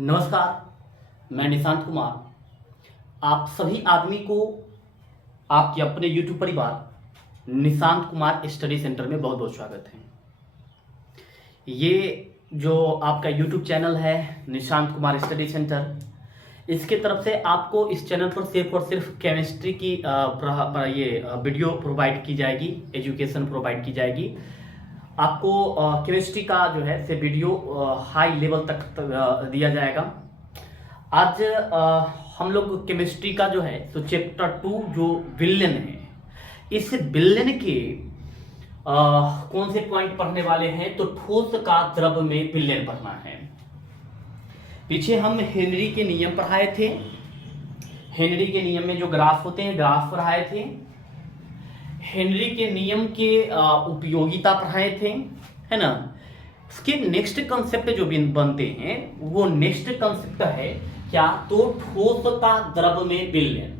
नमस्कार, मैं निशांत कुमार। आप सभी आदमी को आपके अपने YouTube परिवार निशांत कुमार स्टडी सेंटर में बहुत बहुत स्वागत है। ये जो आपका YouTube चैनल है निशांत कुमार स्टडी सेंटर, इसके तरफ से आपको इस चैनल पर सिर्फ और सिर्फ केमिस्ट्री की वीडियो प्रोवाइड की जाएगी, एजुकेशन प्रोवाइड की जाएगी। आपको केमिस्ट्री का जो है से वीडियो हाई लेवल तक दिया जाएगा। आज हम लोग केमिस्ट्री का जो है तो चैप्टर 2 जो विलेन है, इस विलेन के कौन से पॉइंट पढ़ने वाले हैं तो ठोस का द्रव में विलेन पढ़ना है। पीछे हम हेनरी के नियम पढ़ाए थे। हेनरी के नियम में जो ग्राफ होते हैं ग्राफ पढ़ाए थे। हेनरी के नियम के उपयोगिता पढ़ाए थे, है ना। इसके नेक्स्ट कंसेप्ट जो बनते हैं वो नेक्स्ट कंसेप्ट है क्या तो ठोस का द्रव में विलयन।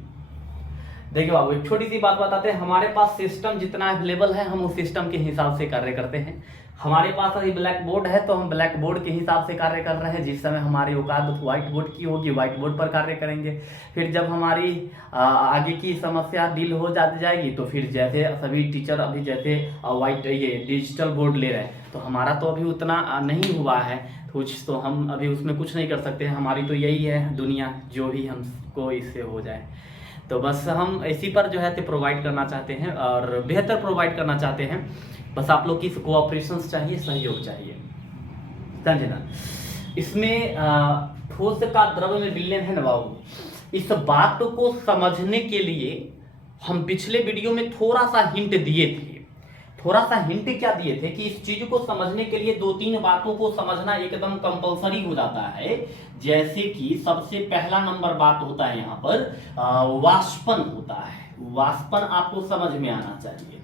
देखिए बाबू, एक छोटी सी बात बताते हैं। हमारे पास सिस्टम जितना अवेलेबल है हम उस सिस्टम के हिसाब से कार्य करते हैं। हमारे पास अभी ब्लैक बोर्ड है तो हम ब्लैक बोर्ड के हिसाब से कार्य कर रहे हैं। जिस समय हमारी औकात व्हाइट बोर्ड की होगी व्हाइट बोर्ड पर कार्य करेंगे। फिर जब हमारी आगे की समस्या डील हो जाएगी तो फिर जैसे सभी टीचर अभी जैसे व्हाइट ये डिजिटल बोर्ड ले रहे हैं तो हमारा तो अभी उतना नहीं हुआ है कुछ, तो हम अभी उसमें कुछ नहीं कर सकते। हमारी तो यही है दुनिया, जो भी हमको इससे हो जाए। तो बस हम इसी पर जो है तो प्रोवाइड करना चाहते हैं और बेहतर प्रोवाइड करना चाहते हैं। बस आप लोग की कोऑपरेशन चाहिए, सहयोग चाहिए, समझे ना। इसमें ठोस का द्रव में विलयन है ना बाबू, इस बात को समझने के लिए हम पिछले वीडियो में थोड़ा सा हिंट दिए थे। थोड़ा सा हिंट क्या दिए थे कि इस चीज को समझने के लिए 2-3 बातों को समझना एकदम कंपलसरी हो जाता है। जैसे कि सबसे पहला नंबर बात होता है यहाँ पर वाष्पन होता है। वाष्पन आपको समझ में आना चाहिए,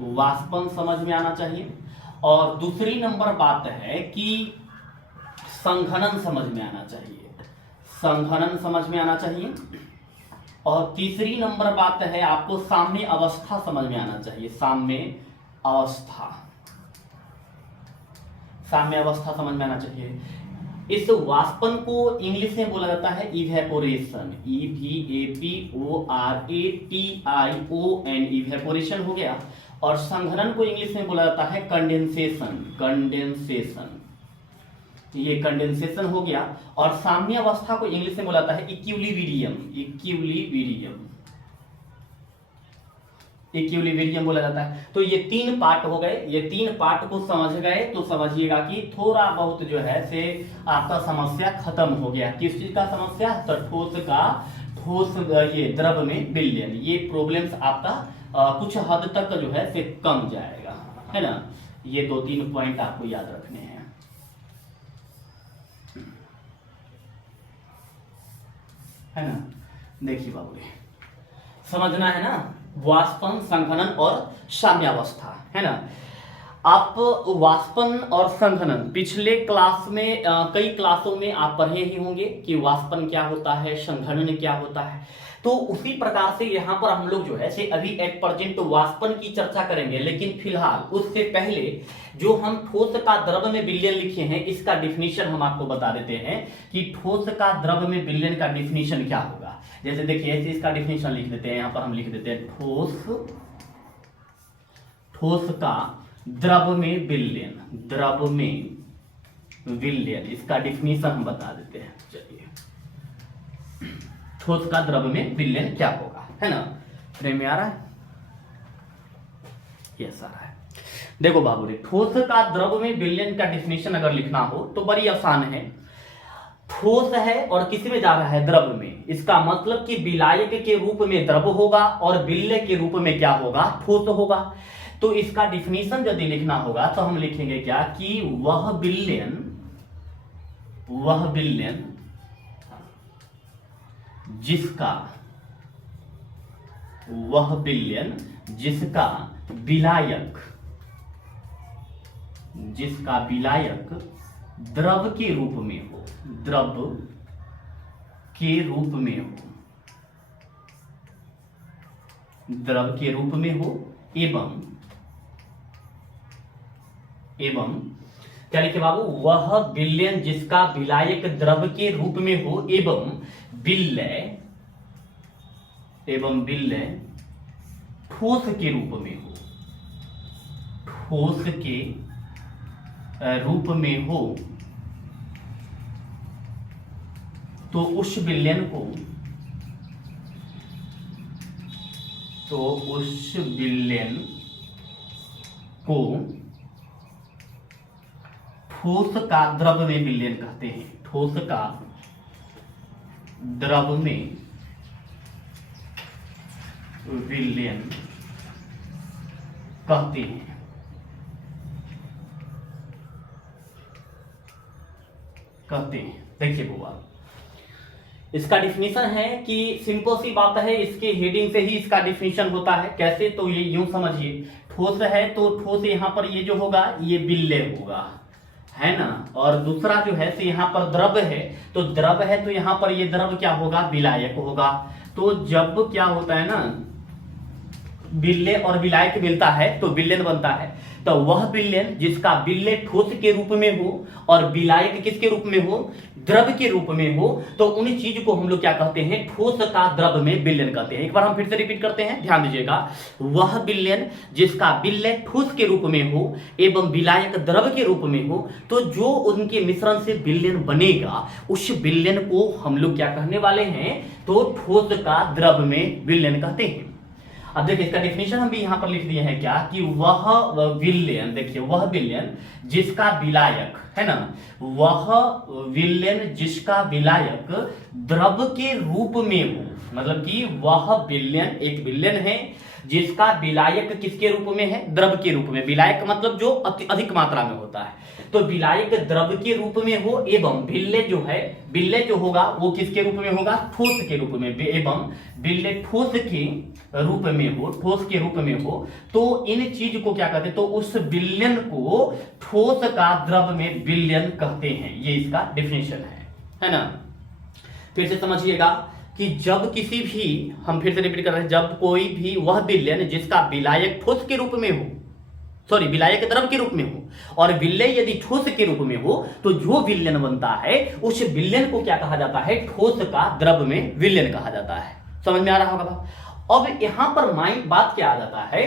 वाष्पन समझ में आना चाहिए। और दूसरी नंबर बात है कि संघनन समझ में आना चाहिए, संघनन समझ में आना चाहिए। और तीसरी नंबर बात है आपको साम्य अवस्था समझ में आना चाहिए, साम्य अवस्था, साम्य अवस्था समझ में आना चाहिए। इस वाष्पन को इंग्लिश में बोला जाता है इवेपोरेशन, EVAPORATION, इवेपोरेशन हो गया। और संघनन को इंग्लिश में बोला जाता है कंडेंसेशन, कंडेंसेशन, ये कंडेंसेशन हो गया। और साम्य अवस्था को इंग्लिश में बोला जाता है इक्विलिब्रियम, इक्विलिब्रियम, इक्विलिब्रियम बोला जाता है। तो ये 3 पार्ट हो गए। ये 3 पार्ट को समझ गए तो समझिएगा कि थोड़ा बहुत जो है से आपका समस्या खत्म हो गया। किस चीज का समस्या तो ठोस का, ठोस ये द्रव में विलयन, ये प्रॉब्लम्स आपका कुछ हद तक जो है से कम जाएगा, है ना। ये 2-3 पॉइंट आपको याद रखने हैं, है ना। देखिए बाबू, समझना है ना, वाष्पन, संघनन और साम्यावस्था, है ना। आप वाष्पन और संघनन पिछले क्लास में कई क्लासों में आप पढ़े ही होंगे कि वाष्पन क्या होता है, संघनन क्या होता है। तो उसी प्रकार से यहाँ पर हम लोग जो है से अभी एट प्रेजेंट वाष्पन की चर्चा करेंगे। लेकिन फिलहाल उससे पहले जो हम ठोस का द्रव में विलयन लिखे हैं इसका डिफिनीशन हम आपको बता देते हैं कि ठोस का द्रव में विलयन का डिफिनीशन क्या होगा। जैसे देखिए ऐसे इसका डिफिनीशन लिख देते हैं, यहाँ पर हम लिख देते हैं ठोस, ठोस का द्रव में विलयन, द्रव में विलयन, इसका डिफिनीशन हम बता देते हैं। चलिए, ठोस का द्रव में विलयन क्या होगा, है ना। फ्रेम में आ रहा है, यस आ रहा है। देखो बाबू रे, ठोस का द्रव में विलयन का डिफिनीशन अगर लिखना हो तो बड़ी आसान है। ठोस है और किस में जा रहा है, द्रव में। इसका मतलब कि विलायक के रूप में द्रव होगा और विलय के रूप में क्या होगा, ठोस होगा। तो इसका डिफिनीशन यदि लिखना होगा तो हम लिखेंगे क्या कि वह विलयन, वह विलयन जिसका, वह विलयन जिसका विलायक, जिसका विलायक द्रव के रूप में हो, द्रव के रूप में हो, द्रव के रूप में हो एवं क्या लिखे बाबू, वह विलयन जिसका विलायक द्रव के रूप में हो एवं विलय ठोस के रूप में हो, ठोस के रूप में हो, तो उस विलयन को ठोस का द्रव में विलयन कहते हैं, ठोस का द्रव में विलयन कहते हैं। देखिए बुआ, इसका डिफिनीशन है कि सिंपल सी बात है, इसके हेडिंग से ही इसका डिफिनीशन होता है। कैसे, तो ये यूं समझिए, ठोस है तो ठोस यहां पर ये जो होगा ये विलय होगा, है ना, और दूसरा जो है से यहां पर द्रव है, तो द्रव है तो यहां पर ये द्रव क्या होगा, विलायक होगा। तो जब क्या होता है ना, विलय और विलायक मिलता है तो विलयन बनता है। तो वह विलयन जिसका विलय ठोस के रूप में हो और विलायक किसके रूप में हो, द्रव के रूप में हो, तो उन चीज को हम लोग क्या कहते हैं, ठोस का द्रव में विलयन कहते हैं। एक बार हम फिर से रिपीट करते हैं, ध्यान दीजिएगा, वह विलयन जिसका विलय ठोस के रूप में हो एवं विलायक द्रव के रूप में हो, तो जो उनके मिश्रण से विलयन बनेगा उस विलयन को हम लोग क्या कहने वाले हैं, तो ठोस का द्रव में विलयन कहते हैं। अब देखिए इसका डेफिनेशन हम भी यहां पर लिख दिए हैं क्या, कि वह विलयन, देखिए वह विलयन जिसका विलायक, है ना, वह विलयन जिसका विलायक द्रव के रूप में हो, मतलब कि वह विलयन एक विलयन है जिसका विलायक किसके रूप में है, द्रव के रूप में। विलायक मतलब जो अधिक मात्रा में होता है, तो विलायक द्रव के रूप में हो एवं विलय जो है, विलय जो होगा वो किसके रूप में होगा, ठोस के रूप में, एवं विलय ठोस के रूप में हो, ठोस के रूप में हो, तो इन चीज को क्या कहते हैं, तो उस विलयन को ठोस का द्रव में विलयन कहते हैं। ये इसका डेफिनेशन है ना। फिर से समझिएगा कि जब किसी भी, हम फिर से रिपीट कर रहे हैं, जब कोई भी वह विलयन जिसका विलायक ठोस के रूप में हो, सॉरी विलायक द्रव के रूप में हो और विलय यदि ठोस के रूप में हो, तो जो विलयन बनता है उस विलयन को क्या कहा जाता है, ठोस का द्रव में विलयन कहा जाता है। समझ में आ रहा होगा। अब यहां पर माइंड बात क्या आ जाता है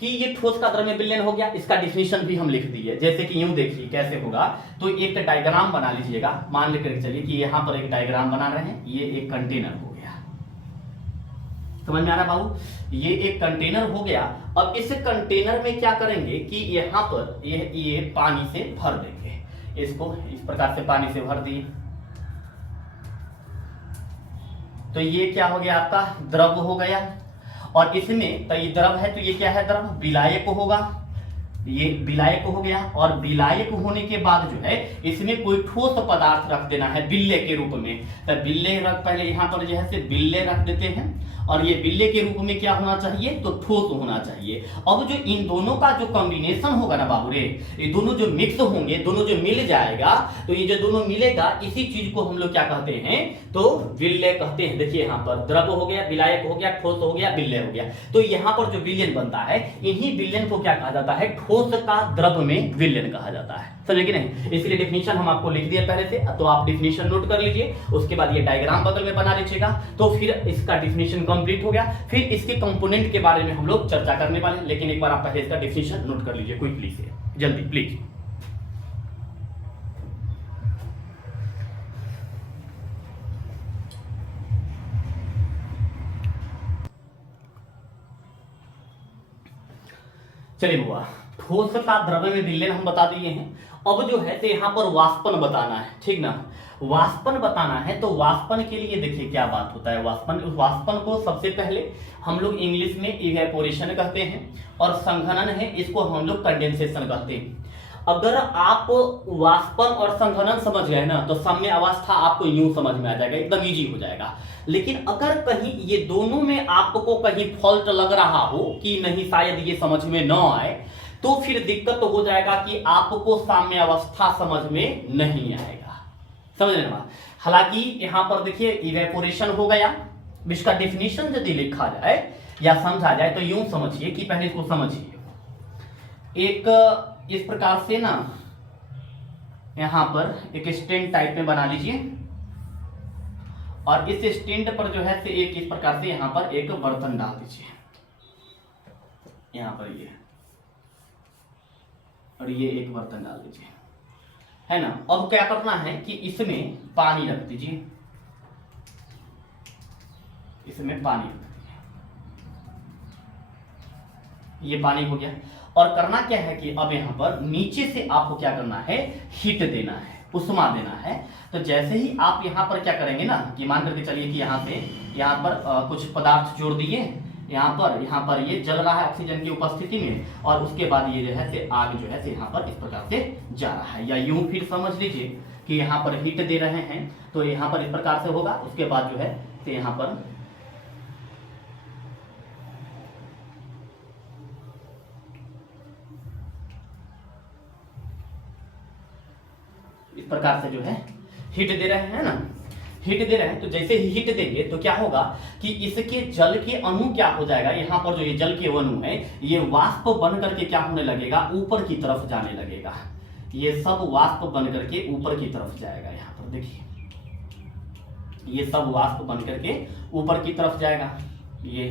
कि ये ठोस का द्रव में विलयन हो गया, इसका डिफिनीशन भी हम लिख दिए। जैसे कि यूं देखिए कैसे होगा, तो एक डायग्राम बना लीजिएगा, मान लेकर चलिए कि यहां पर एक डायग्राम बना रहे हैं, ये एक कंटेनर हो गया, समझ में आ रहा है बाबू, ये एक कंटेनर हो गया। अब इस कंटेनर में क्या करेंगे कि यहां पर ये पानी से भर देंगे, इसको इस प्रकार से पानी से भर दिए, तो ये क्या हो गया, आपका द्रव हो गया। और इसमें तो ये द्रव है, तो ये क्या है, द्रव विलायक होगा, ये विलायक हो गया। और विलायक होने के बाद जो है इसमें कोई ठोस पदार्थ रख देना है विलय के रूप में, तो विलय रख, पहले यहां पर जो है विलय रख देते हैं, और ये विलय के रूप में क्या होना चाहिए, तो ठोस होना चाहिए। अब जो इन दोनों का जो कॉम्बिनेशन होगा ना बाबू रे, ये दोनों जो मिक्स होंगे, दोनों जो मिल जाएगा, तो ये जो दोनों मिलेगा इसी चीज को हम लोग क्या कहते हैं, तो विलय कहते हैं। देखिए यहाँ पर द्रव हो गया, विलायक हो गया, ठोस हो गया, विलय हो गया, तो यहाँ पर जो विलयन बनता है, इन्हीं विलयन को क्या कहा जाता है, ठोस का द्रव में विलयन कहा जाता है। समझे कि नहीं। इसलिए डेफिनेशन हम आपको लिख दिया पहले से, तो आप डेफिनेशन नोट कर लीजिए, उसके बाद ये डायग्राम बगल में बना लीजिएगा, तो फिर इसका डेफिनेशन कंप्लीट हो गया। फिर इसके कंपोनेंट के बारे में हम लोग चर्चा करने वाले हैं, लेकिन एक बार आप पहले इसका डेफिनेशन नोट कर लीजिए क्विकली से, जल्दी प्लीज। चलिए बुआ, ठोस का द्रव में विलयन हम बता दिए हैं। अब जो है तो यहाँ पर वाष्पन बताना है, ठीक ना। वाष्पन बताना है, तो वाष्पन के लिए देखिए क्या बात होता है। वाष्पन, उस वाष्पन को सबसे पहले हम लोग इंग्लिश में इवेपोरेशन कहते हैं, और संघनन है, इसको हम लोग कंडेंसेशन कहते हैं। अगर आप वाष्पन और संघनन समझ गए ना, तो साम्य अवस्था आपको यूं समझ में आ जाएगा, एकदम इजी हो जाएगा। लेकिन अगर कहीं ये दोनों में आपको कहीं फॉल्ट लग रहा हो कि नहीं शायद ये समझ में न आए, तो फिर दिक्कत हो जाएगा कि आपको साम्य अवस्था समझ में नहीं आएगा। समझ रहे ना। हालांकि यहां पर देखिए इवेपोरेशन हो गया, इसका डेफिनेशन यदि लिखा जाए या समझा जाए तो यूं समझिए कि पहले इसको समझिए, एक इस प्रकार से ना यहाँ पर एक स्टैंड टाइप में बना लीजिए और इस स्टैंड पर जो है से एक इस प्रकार से यहाँ पर एक बर्तन डाल दीजिए, यहाँ पर ये, और ये एक बर्तन डाल दीजिए, है ना। अब क्या करना है कि इसमें पानी रख दीजिए, इसमें पानी रख दीजिए, ये पानी हो गया। और करना क्या है कि अब यहाँ पर नीचे से आपको क्या करना है, हीट देना है, उष्मा देना है। तो जैसे ही आप यहाँ पर क्या करेंगे ना कि मान करके चलिए कि यहाँ से यहाँ पर कुछ पदार्थ जोड़ दिए, यहाँ पर ये जल रहा है ऑक्सीजन की उपस्थिति में, और उसके बाद ये जो है से आग जो है से यहाँ पर इस प्रकार से जा रहा है। या यूं फिर समझ लीजिए कि यहाँ पर हीट दे रहे हैं तो यहाँ पर इस प्रकार से होगा, उसके बाद जो है से यहाँ पर इस प्रकार से जो है हीट दे रहे हैं ना, हीट दे रहे हैं। तो जैसे ही हीट देंगे तो क्या होगा कि इसके जल के अणु क्या हो जाएगा, यहाँ पर जो ये जल के अणु है ये वाष्प बन करके क्या होने लगेगा, ऊपर की तरफ जाने लगेगा। ये सब वाष्प बन करके ऊपर की तरफ जाएगा। यहाँ पर देखिए ये सब वाष्प बन करके ऊपर की तरफ जाएगा, ये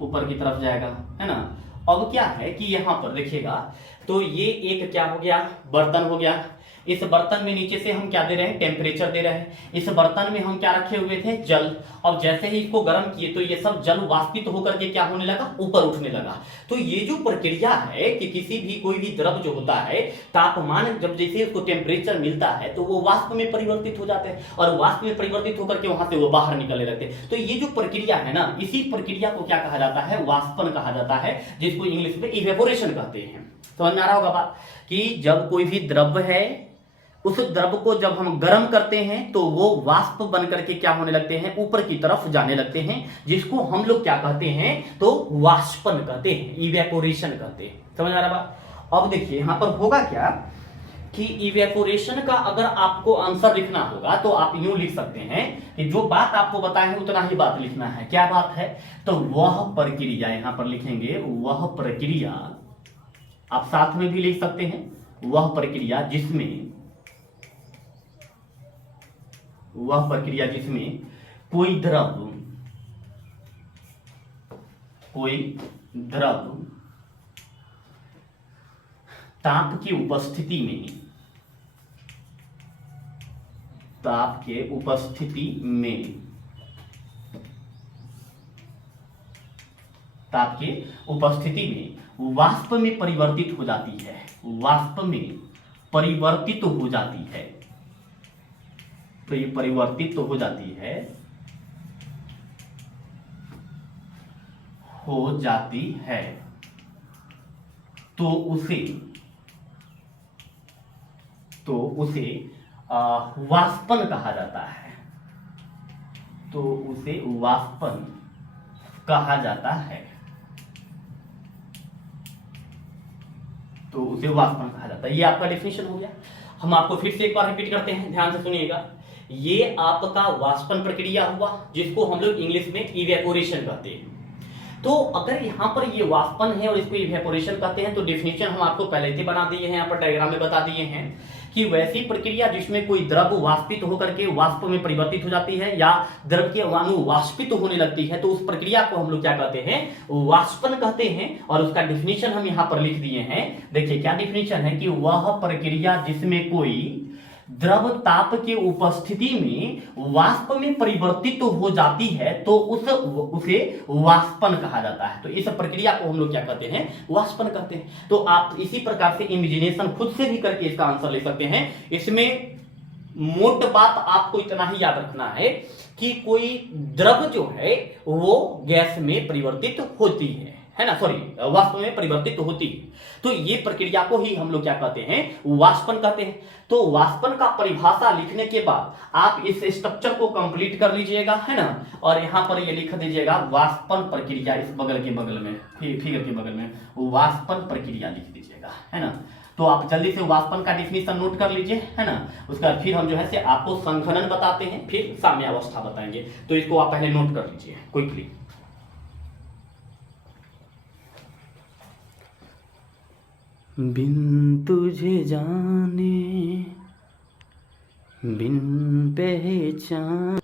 ऊपर की तरफ जाएगा, है ना। अब क्या है कि यहाँ पर देखिएगा तो ये एक क्या हो गया, बर्तन हो गया। इस बर्तन में नीचे से हम क्या दे रहे हैं, टेम्परेचर दे रहे हैं। इस बर्तन में हम क्या रखे हुए थे, जल। अब जैसे ही इसको गर्म किए तो ये सब जल वाष्पित होकर के क्या होने लगा, ऊपर उठने लगा। तो ये जो प्रक्रिया है कि किसी भी कोई भी द्रव जो होता है, तापमान जब जैसे उसको टेम्परेचर मिलता है तो वो वाष्प में परिवर्तित हो जाते हैं, और वाष्प में परिवर्तित होकर के वहां से वो बाहर निकलने लगते हैं। तो ये जो प्रक्रिया है ना, इसी प्रक्रिया को क्या कहा जाता है, वाष्पन कहा जाता है, जिसको इंग्लिश में इवेपोरेशन कहते हैं। समझ में आ रहा होगा बात कि जब कोई भी द्रव है उस द्रव को जब हम गर्म करते हैं तो वो वाष्प बन करके क्या होने लगते हैं, ऊपर की तरफ जाने लगते हैं, जिसको हम लोग क्या कहते हैं, तो वाष्पन कहते हैं, इवेपोरेशन कहते हैं। समझ आ रहा बात। अब देखिए यहां पर होगा क्या कि इवेपोरेशन का अगर आपको आंसर लिखना होगा तो आप यूं लिख सकते हैं कि जो बात आपको बताए हैं उतना ही बात लिखना है। क्या बात है, तो वह प्रक्रिया, यहां पर लिखेंगे वह प्रक्रिया, आप साथ में भी लिख सकते हैं, वह प्रक्रिया जिसमें कोई द्रव ताप की उपस्थिति में वाष्प में परिवर्तित हो जाती है, तो ये परिवर्तित हो जाती है, तो उसे वाष्पन कहा जाता है, तो उसे वाष्पन कहा जाता है, ये आपका डेफिनेशन हो गया। हम आपको फिर से एक बार रिपीट करते हैं, ध्यान से सुनिएगा। ये आपका वाष्पन प्रक्रिया हुआ, जिसको हम लोग इंग्लिश में इवेपोरेशन कहते हैं। तो अगर यहाँ पर ये वाष्पन है और इसको इवेपोरेशन कहते हैं, तो डेफिनेशन हम आपको पहले से बना दिए हैं, यहाँ पर डायग्राम में बता दिए हैं कि वैसी प्रक्रिया जिसमें कोई द्रव वाष्पित होकर के वाष्प में परिवर्तित हो जाती है या द्रव के अणु वाष्पित होने लगती है, तो उस प्रक्रिया को हम लोग क्या कहते हैं, वाष्पन कहते हैं। और उसका डिफिनीशन हम यहाँ पर लिख दिए हैं। देखिए क्या डिफिनीशन है कि वह प्रक्रिया जिसमें कोई द्रव ताप की उपस्थिति में वाष्प में परिवर्तित हो जाती है तो उसे वाष्पन कहा जाता है। तो इस प्रक्रिया को हम लोग क्या कहते हैं, वाष्पन कहते हैं। तो आप इसी प्रकार से इमेजिनेशन खुद से भी करके इसका आंसर ले सकते हैं। इसमें मोट बात आपको इतना ही याद रखना है कि कोई द्रव जो है वो गैस में परिवर्तित होती है ना, सॉरी वाष्प में परिवर्तित होती है। तो ये प्रक्रिया को ही हम लोग क्या कहते हैं, वाष्पन कहते हैं। तो वाष्पन का परिभाषा लिखने के बाद आप इस स्ट्रक्चर को कंप्लीट कर लीजिएगा, है ना। और यहां पर ये लिख दीजिएगा वाष्पन प्रक्रिया, इस बगल के बगल में, फिगर के बगल में वाष्पन प्रक्रिया लिख दीजिएगा, है ना। तो आप जल्दी से वाष्पन का डिफिनीशन नोट कर लीजिए, है ना। उसका फिर हम जो है से आपको संघनन बताते हैं, फिर साम्यावस्था बताएंगे। तो इसको आप पहले नोट कर लीजिए क्विकली। बिन तुझे जाने बिन पहचान।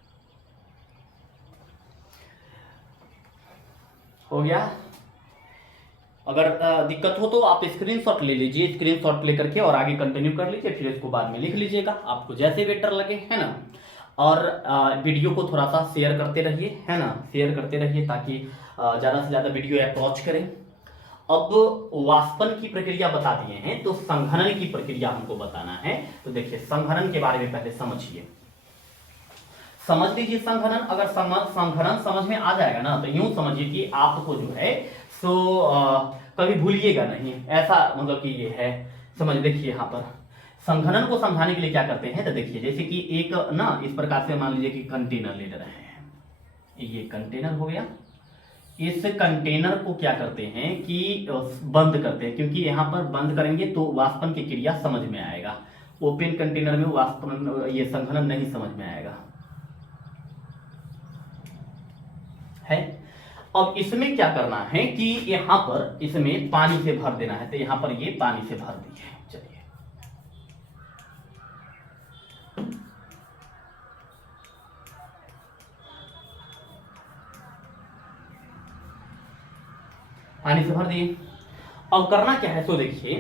हो गया। अगर दिक्कत हो तो आप स्क्रीनशॉट ले लीजिए, स्क्रीनशॉट ले करके और आगे कंटिन्यू कर लीजिए, फिर इसको बाद में लिख लीजिएगा, आपको जैसे बेटर लगे, है ना। और वीडियो को थोड़ा सा शेयर करते रहिए, है ना, शेयर करते रहिए ताकि ज़्यादा से ज़्यादा वीडियो अप्रोच करें। अब वाष्पन की प्रक्रिया बता दिए हैं, तो संघनन की प्रक्रिया हमको बताना है। तो देखिए संघनन के बारे में पहले समझिए, समझ लीजिए संघनन। अगर संघनन समझ में आ जाएगा ना, तो यूं समझिए कि आपको जो है सो कभी भूलिएगा नहीं, ऐसा मतलब कि ये है समझ। देखिए यहाँ पर संघनन को समझाने के लिए क्या करते हैं, तो देखिए जैसे कि एक ना इस प्रकार से मान लीजिए कि कंटेनर ले रहे हैं, ये कंटेनर हो गया। इस कंटेनर को क्या करते हैं कि बंद करते हैं, क्योंकि यहां पर बंद करेंगे तो वाष्पन की क्रिया समझ में आएगा। ओपन कंटेनर में वाष्पन ये संघनन नहीं समझ में आएगा, है। अब इसमें क्या करना है कि यहां पर इसमें पानी से भर देना है, तो यहां पर ये पानी से भर दीजिए। चलिए पानी से भर दिए। अब करना क्या है, तो देखिए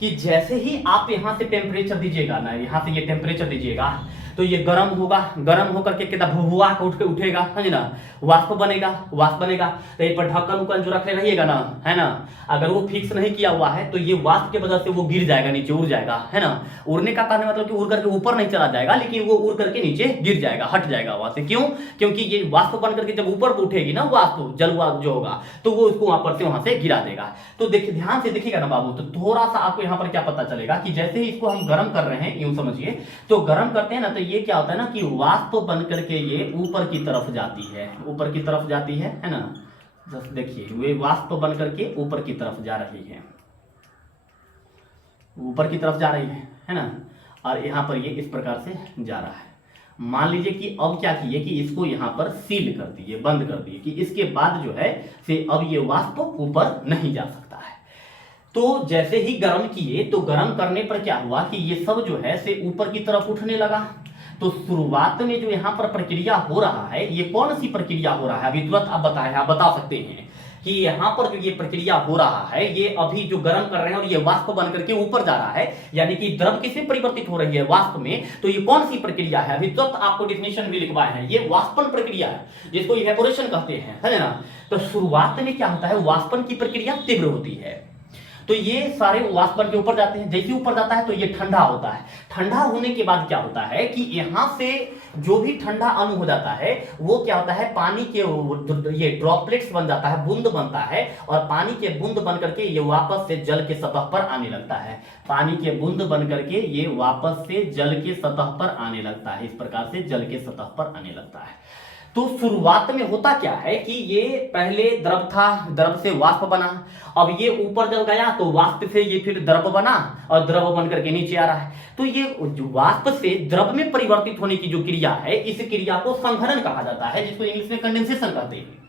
कि जैसे ही आप यहां से टेम्परेचर दीजिएगा ना, यहां से ये टेम्परेचर दीजिएगा, तो ये गर्म होगा, गर्म होकर के कितना भुआ के उठ के उठेगा, है ना, वाष्प बनेगा, वाष्प बनेगा। तो ये पर ढक्कन उक्कन जो रखे रहिएगा ना, है ना, अगर वो फिक्स नहीं किया हुआ है तो ये वाष्प के वजह से वो गिर जाएगा, नीचे उड़ जाएगा, है ना। उड़ने का कारण मतलब कि उड़ करके ऊपर नहीं चला जाएगा, लेकिन वो उड़ करके नीचे गिर जाएगा, हट जाएगा वहां से। क्यों? क्योंकि ये वाष्प बन करके जब ऊपर उठेगी ना वाष्प, जल वाष्प जो होगा, तो वो उसको वहां पर से वहां से गिरा देगा। तो देखिए ध्यान से देखिएगा ना बाबू, तो थोड़ा सा आपको यहाँ पर क्या पता चलेगा कि जैसे ही इसको हम गर्म कर रहे हैं, यूं समझिए, तो गर्म करते हैं ना, तो ये क्या होता है ना कि वाष्प बन करके ये ऊपर की तरफ जाती है, ऊपर की तरफ जाती है ना। देखिए वे वाष्प बन करके ऊपर की तरफ जा रही है, ऊपर की तरफ जा रही है ना। और यहां पर ये इस प्रकार से जा रहा है। मान लीजिए कि अब क्या किए कि इसको यहां पर सील कर दिए, बंद कर दिए, कि इसके बाद जो है से अब ये वाष्प ऊपर नहीं जा सकता है। तो जैसे ही गर्म किए, तो गर्म करने पर क्या हुआ कि ये सब जो है से ऊपर की तरफ उठने लगा। तो शुरुआत में जो यहां पर प्रक्रिया हो रहा है, ये कौन सी प्रक्रिया हो रहा है, अभी तुरंत आप बताएं, आप बता सकते हैं कि यहां पर जो ये प्रक्रिया हो रहा है, ये अभी जो गर्म कर रहे हैं और ये वाष्प बन करके ऊपर जा रहा है, यानी कि द्रव किसमें परिवर्तित हो रही है, वाष्प में। तो ये कौन सी प्रक्रिया है, अभी तुरंत आपको डिफिनेशन भी लिखवाए हैं, ये वाष्पन प्रक्रिया है, जिसको इवेपोरेशन कहते हैं, है ना। तो शुरुआत में क्या होता है, वाष्पन की प्रक्रिया तीव्र होती है, तो ये सारे वाष्पन के ऊपर जाते हैं। जैसे ऊपर जाता है तो ये ठंडा होता है। ठंडा होने के बाद क्या होता है कि यहां से जो भी ठंडा अणु हो जाता है, वो क्या होता है, पानी के ये ड्रॉपलेट्स बन जाता है, बूंद बनता है, और पानी के बूंद बन करके ये वापस से जल के सतह पर आने लगता है। पानी के बूंद बन करके ये वापस से जल के सतह पर आने लगता है, इस प्रकार से जल के सतह पर आने लगता है। तो शुरुआत में होता क्या है कि ये पहले द्रव था, द्रव से वाष्प बना, अब ये ऊपर जल गया तो वाष्प से ये फिर द्रव बना, और द्रव बन करके नीचे आ रहा है। तो ये जो वाष्प से द्रव में परिवर्तित होने की जो क्रिया है, इस क्रिया को संघनन कहा जाता है, जिसको इंग्लिश में कंडेंसेशन कहते हैं।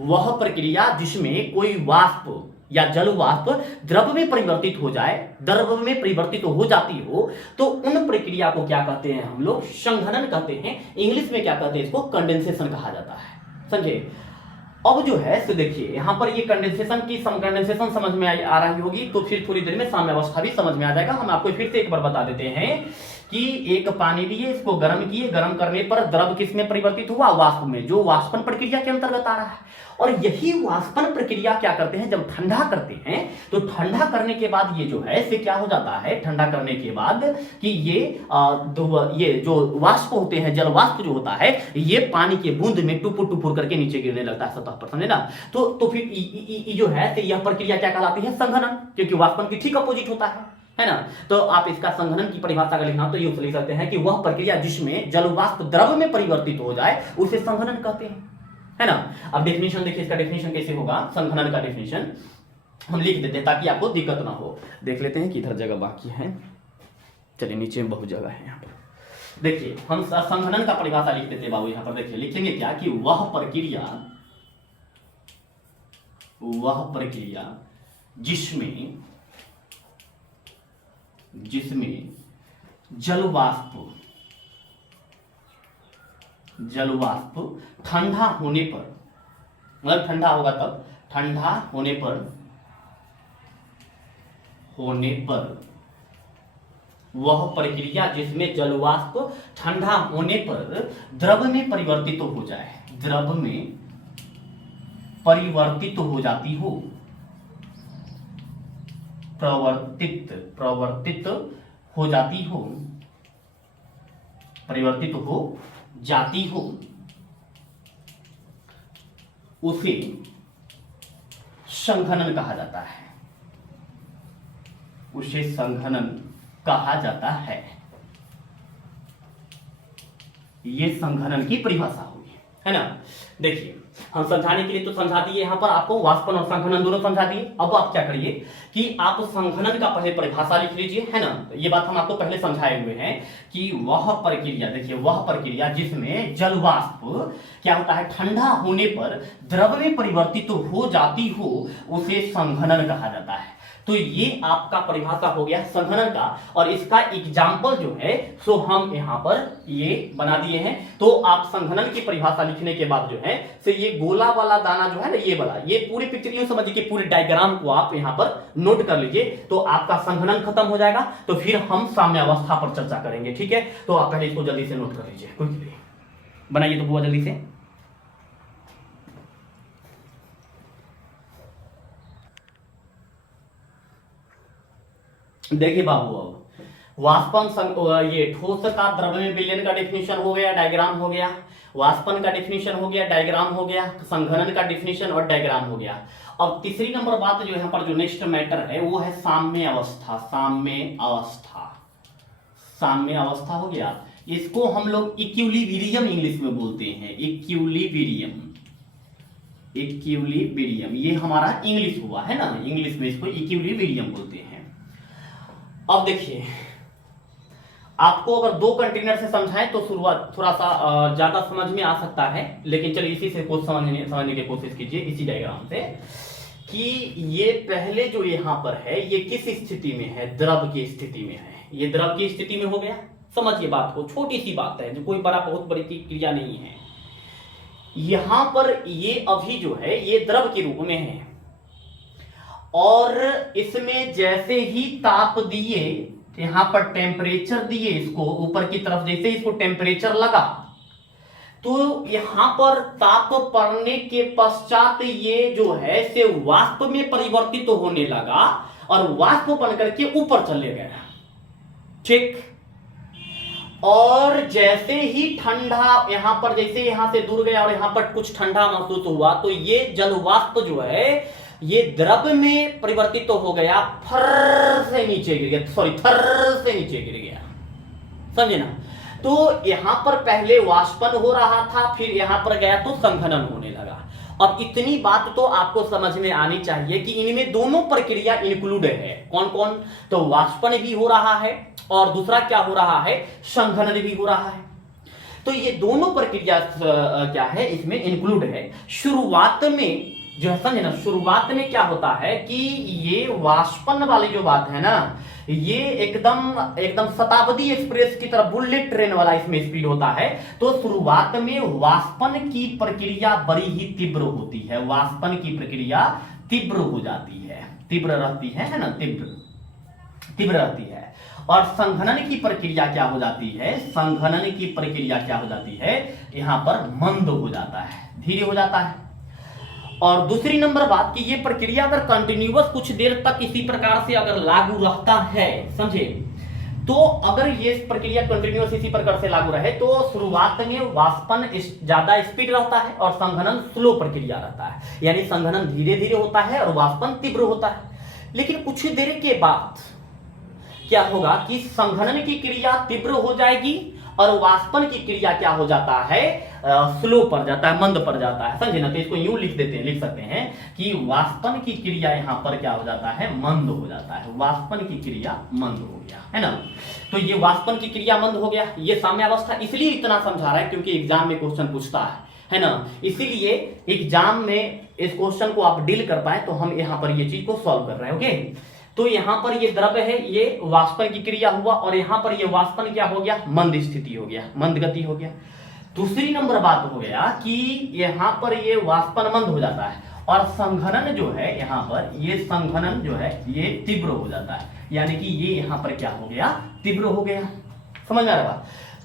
वह प्रक्रिया जिसमें कोई वाष्प या जल वाष्प द्रव में परिवर्तित हो जाए, द्रव में परिवर्तित हो जाती हो, तो उन प्रक्रिया को क्या कहते हैं, हम लोग संघनन कहते हैं। इंग्लिश में क्या कहते हैं, इसको कंडेंसेशन कहा जाता है, समझे। अब जो है तो देखिए यहां पर ये कंडेंसेशन की कंडेंसेशन समझ में आ रही होगी, तो फिर थोड़ी देर में साम्यावस्था भी समझ में आ जाएगा। हम आपको फिर से एक बार बता देते हैं कि एक पानी लिए, इसको गर्म किए, गर्म करने पर द्रव किस में परिवर्तित हुआ, वाष्प में, जो वाष्पन प्रक्रिया के अंतर्गत आ रहा है। और यही वाष्पन प्रक्रिया क्या करते हैं, जब ठंडा करते हैं, तो ठंडा करने के बाद ये जो है इससे क्या हो जाता है, ठंडा करने के बाद कि ये जो वाष्प होते हैं, जल वाष्प जो होता है, ये पानी के बूंद में टुपुर टुपुर करके नीचे गिरने लगता है सतह पर, समझे ना। तो फिर जो है यह प्रक्रिया क्या कहलाती है, संघनन, क्योंकि वाष्पन की ठीक अपोजिट होता है ना। तो आप इसका संघनन की परिभाषा अगर लिखना तो ये लिख सकते हैं कि वह प्रक्रिया जिसमें जल वाष्प द्रव में परिवर्तित हो जाए, उसे संघनन कहते हैं, है ना। अब डेफिनेशन देखिए, इसका डेफिनेशन कैसे होगा, संघनन का डेफिनेशन हम लिख देते हैं ताकि आपको दिक्कत ना हो। देख लेते हैं कि इधर जगह बाकी है, चलिए नीचे में बहुत जगह है यहाँ पर। देखिए हम संघनन का परिभाषा लिख देते हैं बाबू, यहाँ पर देखिए लिखेंगे क्या कि वह प्रक्रिया जिसमें जिसमें जलवाष्प ठंडा होने पर, मतलब ठंडा होगा तब, ठंडा होने पर वह प्रक्रिया जिसमें जलवाष्प ठंडा होने पर द्रव में परिवर्तित हो जाए, द्रव में परिवर्तित हो जाती हो, परिवर्तित हो जाती हो, उसे संघनन कहा जाता है, उसे संघनन कहा जाता है। ये संघनन की परिभाषा होगी, है ना। देखिए हम समझाने के लिए तो समझा दिए, यहां पर आपको वाष्पन और संघनन दोनों समझा दिए। अब आप क्या करिए कि आप संघनन का पहले परिभाषा लिख लीजिए, है ना। ये बात हम आपको पहले समझाए हुए हैं कि वह प्रक्रिया, देखिए वह प्रक्रिया जिसमें जलवाष्प क्या होता है, ठंडा होने पर द्रव में परिवर्तित हो जाती हो, उसे संघनन कहा जाता है। तो ये आपका परिभाषा हो गया संघनन का, और इसका एग्जाम्पल जो है सो हम यहां पर ये बना दिए हैं। तो आप संघनन की परिभाषा लिखने के बाद जो है सो ये गोला वाला दाना जो है ना, ये वाला, ये पूरी पिक्चर यूं समझिए कि पूरे डायग्राम को आप यहां पर नोट कर लीजिए, तो आपका संघनन खत्म हो जाएगा। तो फिर हम साम्यावस्था पर चर्चा करेंगे, ठीक है। तो आप पहले इसको जल्दी से नोट कर लीजिए, क्विकली बनाइए तो बुआ जल्दी से। देखिए बाबू, अब वाष्पन, ये ठोस का द्रव में विलयन का डेफिनेशन हो गया, डायग्राम हो गया, वाष्पन का डेफिनेशन हो गया, डायग्राम हो गया, संघनन का डेफिनेशन और डायग्राम हो गया। अब तीसरी नंबर बात जो यहाँ पर जो नेक्स्ट मैटर है वो है साम्य अवस्था। साम्य अवस्था हो गया, इसको हम लोग इक्विलिब्रियम इंग्लिश में बोलते हैं, इक्विलिब्रियम ये हमारा इंग्लिश हुआ, है ना। इंग्लिश में इसको इक्विलिब्रियम बोलते हैं। अब देखिए आपको अगर दो कंटेनर से समझाएं तो शुरुआत थोड़ा सा ज्यादा समझ में आ सकता है, लेकिन चलिए इसी से कुछ समझने की कोशिश कीजिए, इसी डायग्राम से, कि ये पहले जो यहाँ पर है ये किस स्थिति में है, द्रव की स्थिति में है। ये द्रव की स्थिति में हो गया, समझिए बात को, छोटी सी बात है जो कोई बहुत बड़ी क्रिया नहीं है। यहां पर ये अभी जो है ये द्रव के रूप में है, और इसमें जैसे ही ताप दिए, यहां पर टेम्परेचर दिए, इसको ऊपर की तरफ जैसे इसको टेम्परेचर लगा, तो यहां पर ताप पड़ने के पश्चात ये जो है से वाष्प में परिवर्तित होने लगा, और वाष्प बन करके ऊपर चले गया, ठीक। और जैसे ही ठंडा यहां पर, जैसे यहां से दूर गया और यहां पर कुछ ठंडा महसूस हुआ, तो ये जल वाष्प जो है ये द्रव में परिवर्तित तो हो गया, थर से नीचे गिर गया, समझे ना। तो यहां पर पहले वाष्पन हो रहा था, फिर यहां पर गया तो संघनन होने लगा। अब इतनी बात तो आपको समझ में आनी चाहिए कि इनमें दोनों प्रक्रिया इंक्लूड है। कौन कौन? तो वाष्पन भी हो रहा है और दूसरा क्या हो रहा है, संघनन भी हो रहा है। तो ये दोनों प्रक्रिया क्या है, इसमें इंक्लूड है। शुरुआत में जो है समझे ना, शुरुआत में क्या होता है कि ये वाष्पन वाली जो बात है ना, ये एकदम शताब्दी एक्सप्रेस की तरह बुलेट ट्रेन वाला इसमें स्पीड होता है। तो शुरुआत में वाष्पन की प्रक्रिया बड़ी ही तीव्र होती है, वाष्पन की प्रक्रिया तीव्र हो जाती है, तीव्र रहती है ना, तीव्र रहती है। और संघनन की प्रक्रिया क्या हो जाती है, संघनन की प्रक्रिया क्या हो जाती है, यहां पर मंद हो जाता है, धीरे हो जाता है। और दूसरी नंबर बात कि ये प्रक्रिया अगर कंटिन्यूअस कुछ देर तक इसी प्रकार से अगर लागू रहता है, समझे, तो अगर ये प्रक्रिया कंटिन्यूअस इसी प्रकार से लागू रहे तो शुरुआत में वाष्पन ज्यादा स्पीड रहता है और संघनन स्लो प्रक्रिया रहता है, यानी संघनन धीरे धीरे होता है और वाष्पन तीव्र होता है। लेकिन कुछ देर के बाद क्या होगा कि संघनन की क्रिया तीव्र हो जाएगी और वाष्पन की क्रिया क्या हो जाता है, स्लो पड़ जाता है, मंद पड़ जाता है, समझे ना। तो इसको यूं लिख सकते हैं कि वाष्पन की क्रिया यहां पर क्या हो जाता है, मंद हो जाता है, वाष्पन की क्रिया मंद हो गया, है ना। तो ये वाष्पन की क्रिया मंद हो गया, ये साम्यावस्था इसलिए इतना समझा रहा है क्योंकि एग्जाम में क्वेश्चन पूछता है ना। इसीलिए एग्जाम में इस क्वेश्चन को आप डील कर पाए तो हम यहां पर ये चीज को सॉल्व कर रहे हैं, ओके। तो यहां पर ये द्रव्य है, ये वाष्पन की क्रिया हुआ, और यहां पर ये वाष्पन क्या हो गया, मंद स्थिति हो गया, मंद गति हो गया। दूसरी नंबर बात हो गया कि यहां पर ये वाष्पन मंद हो जाता है और संघनन जो है यहां पर, ये संघनन जो है ये तीव्र हो जाता है, यानी कि ये यहां पर क्या हो गया, तीव्र हो गया। समझ आ रहा है?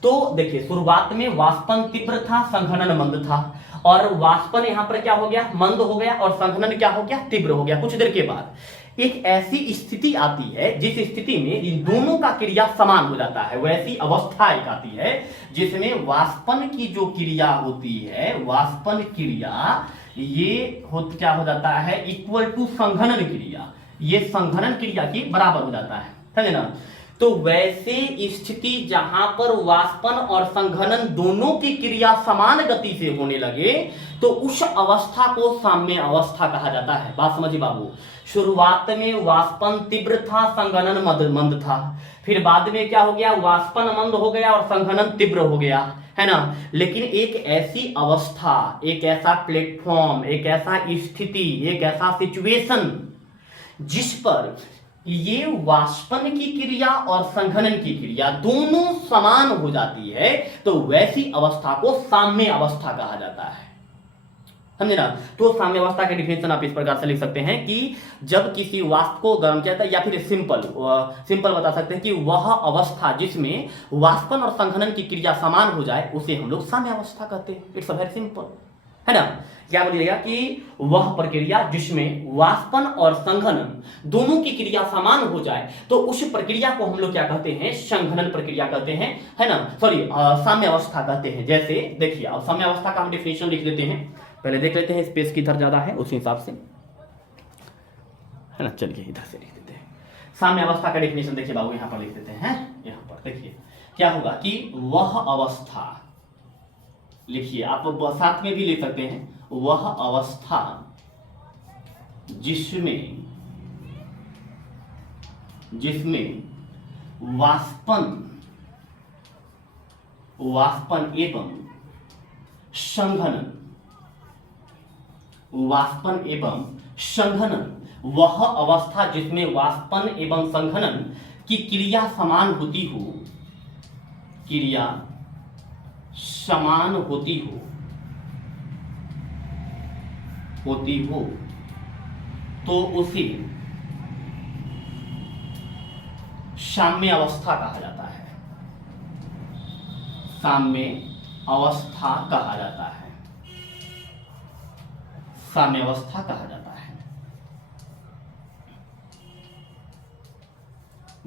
तो देखिए शुरुआत में वाष्पन तीव्र था, संघनन मंद था, और वाष्पन यहां पर क्या हो गया, मंद हो गया, और संघनन क्या हो गया, तीव्र हो गया। कुछ देर के बाद एक ऐसी स्थिति आती है जिस स्थिति में इन दोनों का क्रिया समान हो जाता है, वैसी अवस्था एक आती है जिसमें वाष्पन की जो क्रिया होती है, वाष्पन क्रिया ये क्या हो जाता है, इक्वल टू संघनन क्रिया, ये संघनन क्रिया के बराबर हो जाता है, समझे ना। तो वैसे स्थिति जहां पर वाष्पन और संघनन दोनों की क्रिया समान गति से होने लगे तो उस अवस्था को साम्य अवस्था कहा जाता है। बात समझिए बाबू, शुरुआत में वाष्पन तीव्र था, संघनन मंद था, फिर बाद में क्या हो गया, वाष्पन मंद हो गया और संघनन तीव्र हो गया, है ना। लेकिन एक ऐसी अवस्था, एक ऐसा प्लेटफॉर्म, एक ऐसा स्थिति, एक ऐसा सिचुएशन जिस पर ये वाष्पन की क्रिया और संघनन की क्रिया दोनों समान हो जाती है, तो वैसी अवस्था को साम्य अवस्था कहा जाता है, समझे ना। तो साम्य अवस्था के डिफिनेशन आप इस प्रकार से लिख सकते हैं कि जब किसी वाष्प को गर्म किया जाता है, या फिर सिंपल बता सकते हैं कि वह अवस्था जिसमें वाष्पन और संघनन की क्रिया समान हो जाए उसे हम लोग साम्य अवस्था कहते हैं। इट्स वेरी सिंपल, है ना। क्या बोलिएगा कि वह प्रक्रिया जिसमें वाष्पन और संघनन दोनों की क्रिया समान हो जाए तो उस प्रक्रिया को हम लोग क्या कहते हैं, संघनन प्रक्रिया कहते हैं, है ना, सॉरी साम्य अवस्था कहते हैं। जैसे देखिए अब साम्य अवस्था का हम डिफिनेशन लिख देते हैं, पहले देख लेते हैं स्पेस की इधर ज्यादा है उस हिसाब से, है ना। चलिए इधर से लिख देते हैं साम्य अवस्था का डिफिनेशन। देखिए बाबू यहां पर लिख देते हैं, यहां पर देखिए क्या होगा कि वह अवस्था, लिखिए आप साथ में भी ले सकते हैं, वह अवस्था जिसमें वाष्पन एवं संघनन, वह अवस्था जिसमें वाष्पन एवं संघनन की क्रिया समान होती हो तो उसे साम्य अवस्था कहा जाता है, साम्य अवस्था कहा जाता है, साम्य अवस्था कहा जाता है।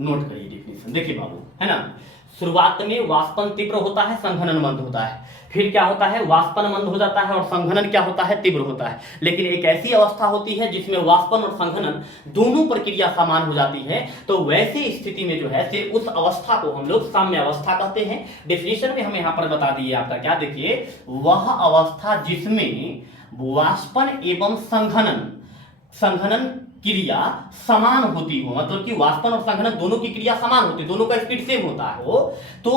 नोट करिए डिफिनेशन, देखिए बाबू, है ना। शुरुआत में वाष्पन तीव्र होता है, संघनन मंद होता है, फिर क्या होता है, वाष्पन मंद हो जाता है और संघनन क्या होता है, तीव्र होता है। लेकिन एक ऐसी अवस्था होती है जिसमें वाष्पन और संघनन दोनों प्रक्रिया समान हो जाती है, तो वैसे स्थिति में जो है सिर्फ उस अवस्था को हम लोग साम्य अवस्था कहते हैं। डेफिनेशन में हमें यहां पर बता दिए आपका, क्या देखिए, वह अवस्था जिसमें वाष्पन एवं संघनन क्रिया समान होती हो, मतलब कि वाष्पन और संघनन दोनों की क्रिया समान होती, दोनों का स्पीड सेम होता हो, तो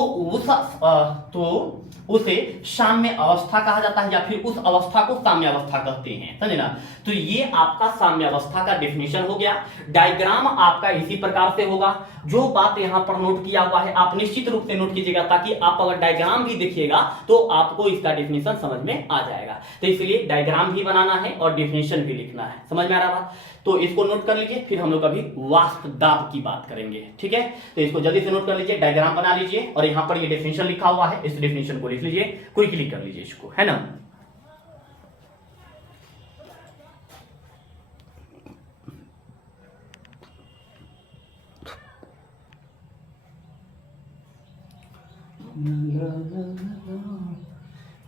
उसे साम्य अवस्था कहा जाता है, या फिर उस अवस्था को साम्य अवस्था कहते हैं, समझे ना। तो ये आपका साम्य अवस्था का डेफिनेशन हो गया। डायग्राम आपका इसी प्रकार से होगा। जो बात यहां पर नोट किया हुआ है आप निश्चित रूप से नोट कीजिएगा, ताकि आप अगर डायग्राम भी देखिएगा तो आपको इसका डेफिनेशन समझ में आ जाएगा। तो इसलिए डायग्राम भी बनाना है और डेफिनेशन भी लिखना है, समझ में आ रहा बात। तो इसको नोट कर लीजिए, फिर हम लोग अभी वाष्प दाब की बात करेंगे, ठीक है। तो इसको जल्दी से नोट कर लीजिए, डायग्राम बना लीजिए, और यहां पर ये डेफिनेशन लिखा हुआ है, इस डेफिनेशन को लिख लीजिए, कोई क्लिक कर लीजिए इसको, है ना।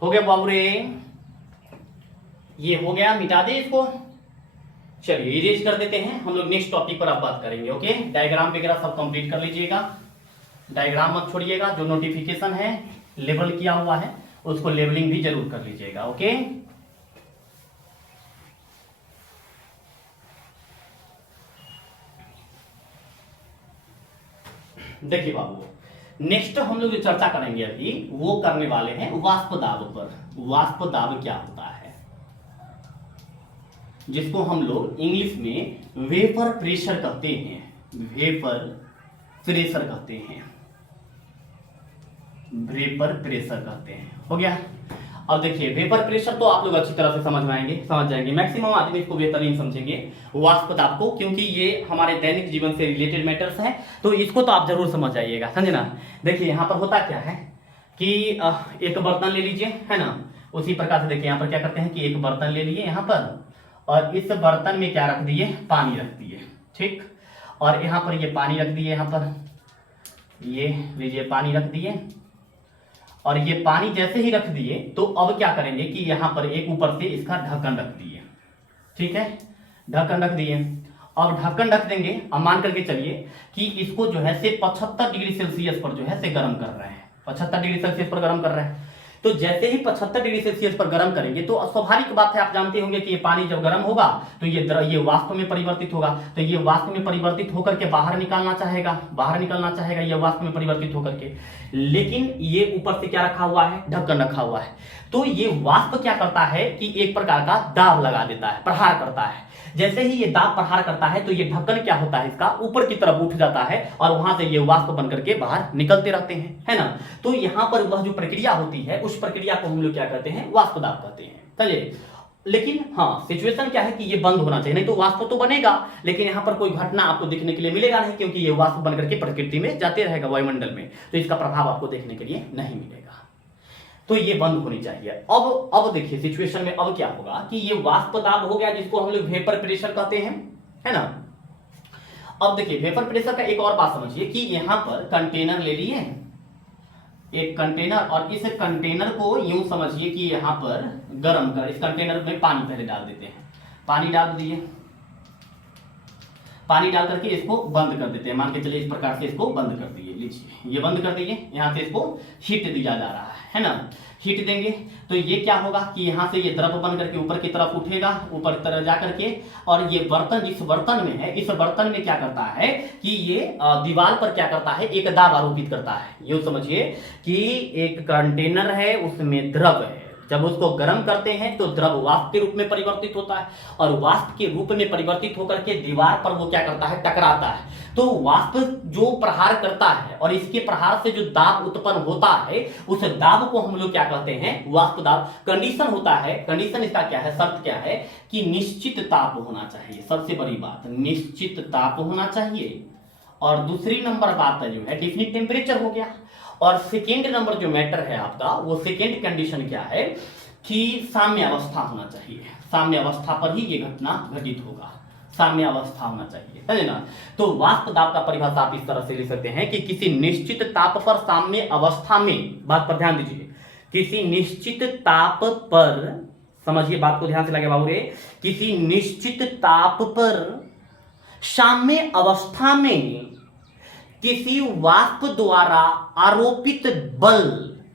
हो गया बाबू रे, ये हो गया, मिटा दे इसको। चलिए इरेज कर देते हैं, हम लोग नेक्स्ट टॉपिक पर अब बात करेंगे। ओके, डायग्राम वगैरह सब कंप्लीट कर लीजिएगा, डायग्राम मत छोड़िएगा। जो नोटिफिकेशन है लेबल किया हुआ है उसको लेबलिंग भी जरूर कर लीजिएगा। ओके, देखिए बाबू, नेक्स्ट हम लोग जो चर्चा करेंगे अभी वो करने वाले हैं वाष्प दाब पर। वाष्प दाब क्या होता है, जिसको हम लोग इंग्लिश में वेपर प्रेशर कहते हैं। वेपर प्रेशर कहते हैं, वेपर प्रेशर कहते हैं। हो गया। अब देखिए वेपर प्रेशर तो आप लोग अच्छी तरह से समझ जाएंगे, मैक्सिमम आदमी इसको बेहतरीन समझेंगे वाष्प दाब को, क्योंकि ये हमारे दैनिक जीवन से रिलेटेड मैटर्स हैं, तो इसको तो आप जरूर समझ जाइएगा, समझे ना। देखिए यहाँ पर होता क्या है कि एक बर्तन ले लीजिए, है ना। उसी प्रकार से देखिए यहाँ पर क्या करते हैं कि एक बर्तन ले लिए यहाँ पर, और इस बर्तन में क्या रख दिए, पानी रख दिए, ठीक। और यहाँ पर ये पानी रख दिए, यहाँ पर ये लीजिए पानी रख दिए, और ये पानी जैसे ही रख दिए तो अब क्या करेंगे कि यहाँ पर एक ऊपर से इसका ढक्कन रख दिए, ठीक है, ढक्कन रख दिए। अब ढक्कन रख देंगे, अब मान करके चलिए कि इसको जो है से 75 डिग्री सेल्सियस पर जो है से गर्म कर रहे हैं, 75 डिग्री सेल्सियस पर गर्म कर रहे हैं। तो जैसे ही 75 डिग्री सेल्सियस पर गर्म करेंगे तो स्वाभाविक बात है, आप जानते होंगे कि ये पानी जब गर्म होगा तो ये वाष्प में परिवर्तित होगा, तो ये वाष्प में परिवर्तित होकर के बाहर निकालना चाहेगा ये वाष्प में परिवर्तित होकर के, लेकिन ये ऊपर से क्या रखा हुआ है, ढक्कन रखा हुआ है। तो ये वाष्प क्या करता है कि एक प्रकार का दाब लगा देता है, प्रहार करता है। जैसे ही ये दाब प्रहार करता है तो ये ढक्कन क्या होता है, इसका ऊपर की तरफ उठ जाता है और वहां से ये वाष्प बन करके बाहर निकलते रहते हैं, है ना। तो यहां पर वह जो प्रक्रिया होती है उस प्रक्रिया को हम लोग क्या कहते हैं, वाष्प दाब कहते हैं। चलिए, लेकिन हाँ सिचुएशन क्या है कि ये बंद होना चाहिए, नहीं तो वाष्प तो बनेगा लेकिन यहाँ पर कोई घटना आपको देखने के लिए मिलेगा नहीं, क्योंकि ये वाष्प बन करके प्रकृति में जाते रहेगा वायुमंडल में, तो इसका प्रभाव आपको देखने के लिए नहीं मिलेगा। तो ये बंद होनी चाहिए। अब देखिए सिचुएशन में अब क्या होगा कि ये वाष्प दाब हो गया, जिसको हम लोग वेपर प्रेशर कहते हैं, है ना। अब देखिए वेपर प्रेशर का एक और बात समझिए कि यहां पर कंटेनर ले लिए, एक कंटेनर, और इस कंटेनर को यूं समझिए कि यहां पर गर्म कर, इस कंटेनर में पानी पहले डाल देते हैं, पानी डाल दिए, पानी डाल करके इसको बंद कर देते हैं। मान के चलिए इस प्रकार से इसको बंद कर दिए, लीजिए ये बंद कर दिए, यहाँ से इसको हीट दिया जा रहा है ना। हीट देंगे तो ये क्या होगा कि यहाँ से ये द्रव बन करके ऊपर की तरफ उठेगा, ऊपर की तरफ जा करके, और ये बर्तन जिस बर्तन में है, इस बर्तन में क्या करता है कि ये दीवार पर क्या करता है, एक दाब आरोपित करता है। ये समझिए कि एक कंटेनर है, उसमें द्रव है, जब उसको गर्म करते हैं तो द्रव वाष्प के रूप में परिवर्तित होता है, और वाष्प के रूप में परिवर्तित होकर के दीवार पर वो क्या करता है, टकराता है। तो वाष्प जो प्रहार करता है और इसके प्रहार से जो दाब उत्पन्न होता है, उस दाब को हम लोग क्या कहते हैं, वाष्प दाब। कंडीशन होता है, कंडीशन इसका क्या है, शर्त क्या है कि निश्चित ताप होना चाहिए, सबसे बड़ी बात निश्चित ताप होना चाहिए। और दूसरी नंबर बात जो है डेफिनिट टेम्परेचर हो गया। और सेकेंड नंबर जो मैटर है आपका, वो सेकेंड कंडीशन क्या है कि साम्य अवस्था होना चाहिए, साम्य अवस्था पर ही ये घटना घटित होगा, साम्य अवस्था होना चाहिए, समझे ना। तो वाष्प दाब का परिभाषा आप इस तरह से लिख सकते हैं कि किसी निश्चित ताप पर साम्य अवस्था में, बात पर ध्यान दीजिए, किसी निश्चित ताप पर, समझिए बात को ध्यान से लगे बाबू रे, किसी निश्चित ताप पर साम्य अवस्था में किसी वाष्प द्वारा आरोपित बल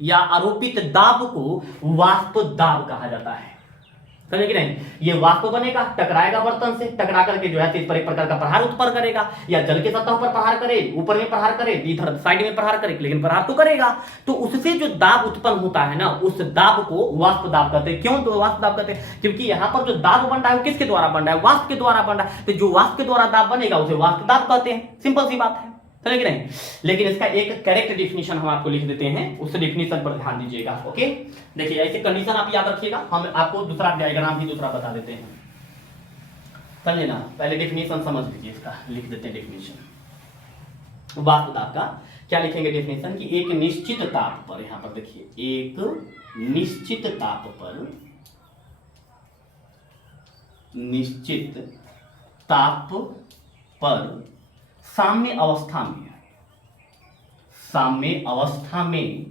या आरोपित दाब को वाष्प दाब कहा जाता है, समझे कि नहीं। ये वाष्प बनेगा, टकराएगा बर्तन से, टकरा करके जो है इस पर एक प्रकार का प्रहार उत्पन्न करेगा, या जल के सतह पर प्रहार करे, ऊपर में प्रहार करे, इधर साइड में प्रहार करे, लेकिन प्रहार तो करेगा। तो उससे जो दाब उत्पन्न होता है ना, उस दाब को वाष्प दाब कहते हैं। क्यों तो वाष्प दाब कहते हैं, क्योंकि यहाँ पर जो दाब बन रहा है वो किसके द्वारा बन रहा है, वाष्प के द्वारा बन रहा है। तो जो वाष्प के द्वारा दाब बनेगा उसे वाष्प दाब कहते हैं, सिंपल सी बात है, समझे कि नहीं। लेकिन इसका एक करेक्ट डेफिनेशन हम आपको लिख देते हैं, उस डेफिनेशन पर ध्यान दीजिएगा। ओके, देखिए ऐसे कंडीशन आप याद रखिएगा, हम आपको दूसरा डायग्राम भी दूसरा बता देते हैं, समझे ना। पहले डेफिनेशन समझ लीजिए, इसका लिख देते हैं डेफिनेशन। वाष्प दाब का क्या लिखेंगे डेफिनेशन कि एक निश्चित ताप पर, यहां पर देखिए, एक निश्चित ताप पर, निश्चित ताप पर साम्य अवस्था में, साम्य अवस्था में,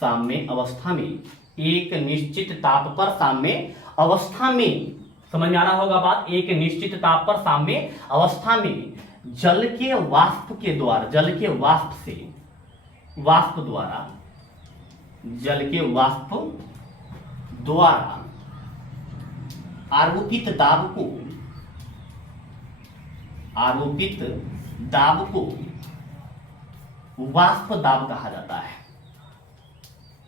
साम्य अवस्था में, एक निश्चित ताप पर साम्य अवस्था में, समझ में आ रहा होगा बात, एक निश्चित ताप पर साम्य अवस्था में जल के वाष्प के द्वारा, जल के वाष्प से, वाष्प द्वारा, जल के वाष्प द्वारा आरोपित दाब को, आरोपित दाब को वाष्प दाब कहा जाता है,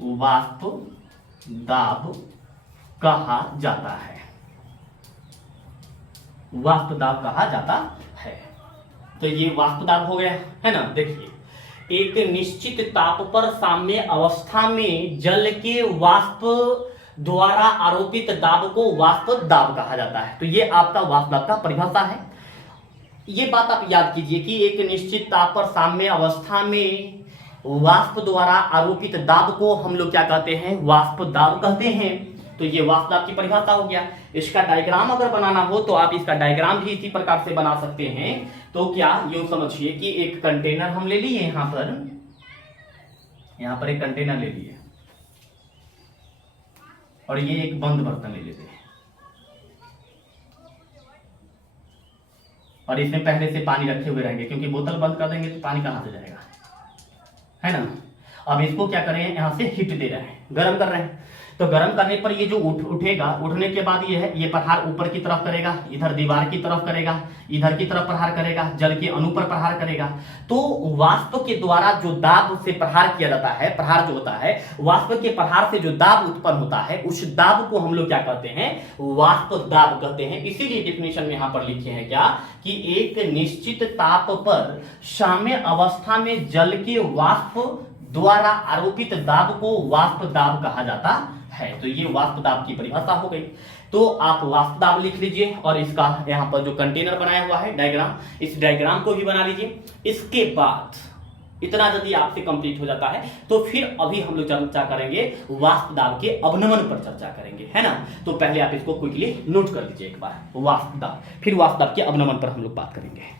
वाष्प दाब कहा जाता है। वाष्प दाब कहा जाता है। तो ये वाष्प दाब हो गया है ना। देखिए, एक निश्चित ताप पर साम्य अवस्था में जल के वाष्प द्वारा आरोपित दाब को वाष्प दाब कहा जाता है। तो ये आपका वाष्प दाब का परिभाषा है। ये बात आप याद कीजिए कि एक निश्चित ताप पर साम्य अवस्था में वाष्प द्वारा आरोपित दाब को हम लोग क्या कहते हैं, वाष्प दाब कहते हैं। तो ये वाष्प दाब की परिभाषा हो गया। इसका डायग्राम अगर बनाना हो तो आप इसका डायग्राम भी इसी प्रकार से बना सकते हैं। तो क्या यूं समझिए कि एक कंटेनर हम ले लिए, यहां पर एक कंटेनर ले लिए और ये एक बंद बर्तन ले लेते हैं और इसमें पहले से पानी रखे हुए रहेंगे, क्योंकि बोतल बंद कर देंगे तो पानी कहां से जाएगा, है ना। अब इसको क्या कर रहे हैं, यहां से हीट दे रहे हैं, गर्म कर रहे हैं। तो गर्म करने पर ये जो उठेगा, उठने के बाद ये है, ये प्रहार ऊपर की तरफ करेगा, इधर दीवार की तरफ करेगा, इधर की तरफ प्रहार करेगा, जल के अणु पर प्रहार करेगा। तो वाष्प के द्वारा जो दाब से प्रहार किया जाता है, प्रहार जो होता है, वाष्प के प्रहार से जो दाब उत्पन्न होता है, उस दाब को हम लोग क्या कहते हैं, वाष्प दाब कहते हैं। इसीलिए डिफिनेशन में यहां पर लिखे हैं क्या, कि एक निश्चित ताप पर साम्य अवस्था में जल के वाष्प द्वारा आरोपित दाब को वाष्प दाब कहा जाता है। तो ये वाष्प दाब की परिभाषा हो गई। तो आप वाष्प दाब लिख लीजिए और इसका यहां पर जो कंटेनर बनाया हुआ है डायग्राम, इस डायग्राम को भी बना लीजिए। इसके बाद इतना यदि आपसे कंप्लीट हो जाता है तो फिर अभी हम लोग चर्चा करेंगे वाष्प दाब के अवनमन पर चर्चा करेंगे, है ना। तो पहले आप इसको क्विकली नोट कर लीजिए एक बार, वाष्प दाब, फिर वाष्प दाब के अवनमन पर हम लोग बात करेंगे।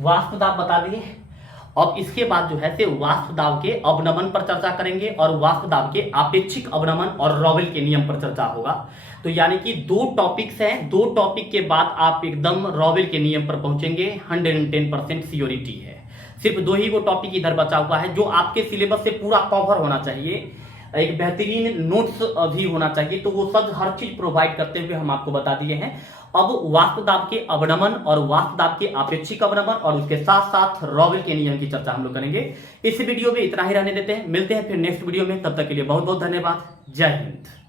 वाष्प दाब बता दिए। अब इसके बाद जो है से वाष्प दाब के अवनमन पर चर्चा करेंगे और वाष्प दाब के आपेक्षिक अवनमन और रॉवेल के नियम पर चर्चा होगा। तो यानी कि 2 टॉपिक्स हैं, 2 टॉपिक के बाद आप एकदम रॉवेल के नियम पर पहुंचेंगे। 110% सियोरिटी है। सिर्फ 2 ही वो टॉपिक इधर बचा हुआ है जो आपके सिलेबस से पूरा कवर होना चाहिए, एक बेहतरीन नोट्स भी होना चाहिए। तो वो सब हर चीज प्रोवाइड करते हुए हम आपको बता दिए हैं। अब वाष्प दाब के अवनमन और वाष्प दाब के आपेक्षिक अवनमन और उसके साथ साथ रॉवेल के नियम की चर्चा हम लोग करेंगे। इस वीडियो में इतना ही रहने देते हैं, मिलते हैं फिर नेक्स्ट वीडियो में। तब तक के लिए बहुत बहुत धन्यवाद। जय हिंद।